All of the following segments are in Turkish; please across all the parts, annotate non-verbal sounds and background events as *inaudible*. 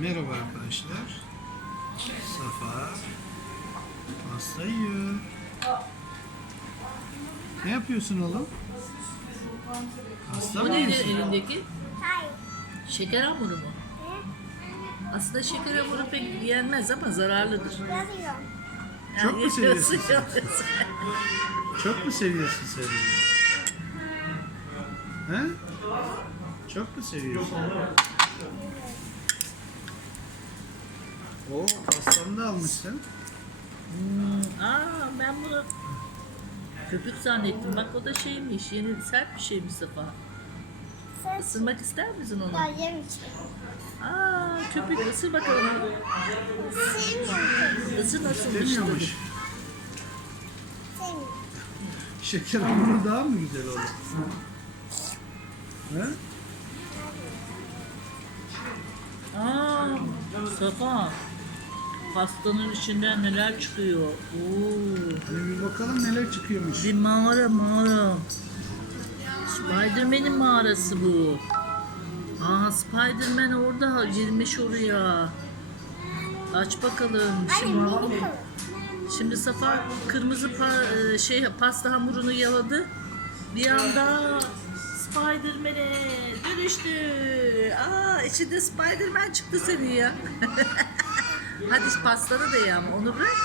Merhaba arkadaşlar. Safa pasta yiyor. Ne yapıyorsun oğlum? Pasta Bu mı neydi yiyorsun? elindeki? Hayır. Şeker hamuru mu? Aslında şeker hamuru pek yenmez ama zararlıdır. Yazıyorum. Çok mu seviyorsun sen? *laughs* Çok mu seviyorsun sen? He? Çok mu seviyorsun? Oo pastanı da almışsın. Hmm, aa ben bunu köpük zannettim. Bak o da şeymiş, yeni sert bir şeymiş Safa. Sen Isırmak ister misin onu? daha yemişsin. Aa köpük ısır bakalım. Sevmiyorum. Isır nasılmış Demiyormuş. Sevmiyorum. Şeker hamuru daha mı güzel olur? He? Aa Safa. Pastanın içinden neler çıkıyor? Oo. Hadi bir bakalım neler çıkıyormuş. Bir mağara mağara. Spiderman'in mağarası bu. Aa Spiderman orada girmiş oraya. Aç bakalım. Şimdi, şimdi Safa kırmızı pa- e, şey pasta hamurunu yaladı. Bir anda Spiderman'e dönüştü. Aa içinde Spiderman çıktı senin ya. *laughs* Hadi pastanı da ye ama onu bırak.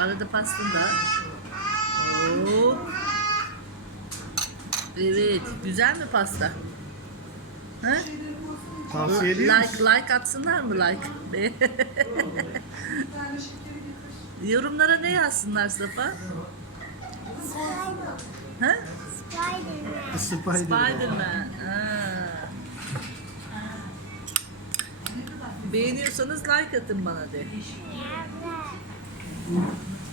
Arada pastanı da. Oo. Evet, güzel mi pasta? Ha? Tavsiye ediyor Like musun? like atsınlar mı like? *laughs* Yorumlara ne yazsınlar Safa? Ha? Spiderman. Spider. Spiderman. Ha. Beğeniyorsanız like atın bana de.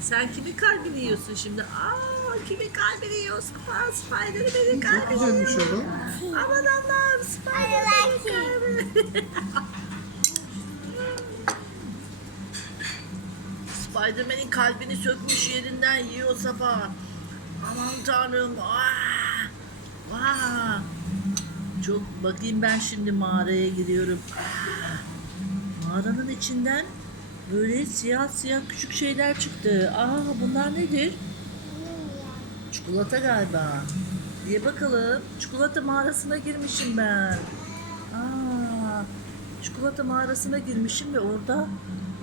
Sen kimin kalbini yiyorsun şimdi? Aa, kimin kalbini yiyorsun? Aa, Spider'ı benim Çok kalbini güzelmiş yiyor. oğlum. Aman Allah'ım Spider benim kalbimi. Spiderman'in kalbini sökmüş yerinden yiyor Safa. Aman tanrım. Aa! Vaa! Çok bakayım ben şimdi mağaraya giriyorum. Mağaranın içinden böyle siyah siyah küçük şeyler çıktı. Aa bunlar nedir? Çikolata galiba. Diye bakalım. Çikolata mağarasına girmişim ben. Aa, çikolata mağarasına girmişim ve orada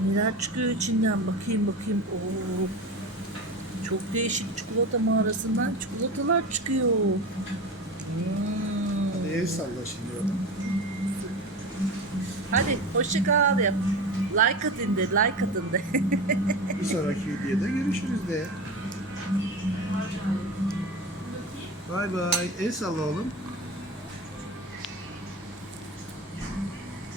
neler çıkıyor içinden. Bakayım bakayım. Oo. Çok değişik çikolata mağarasından çikolatalar çıkıyor. Hmm. Hadi salla şimdi. Hadi hoşça kal yap. Like atın de, like atın de. *laughs* Bir sonraki videoda görüşürüz de. Bay bay. El salla oğlum.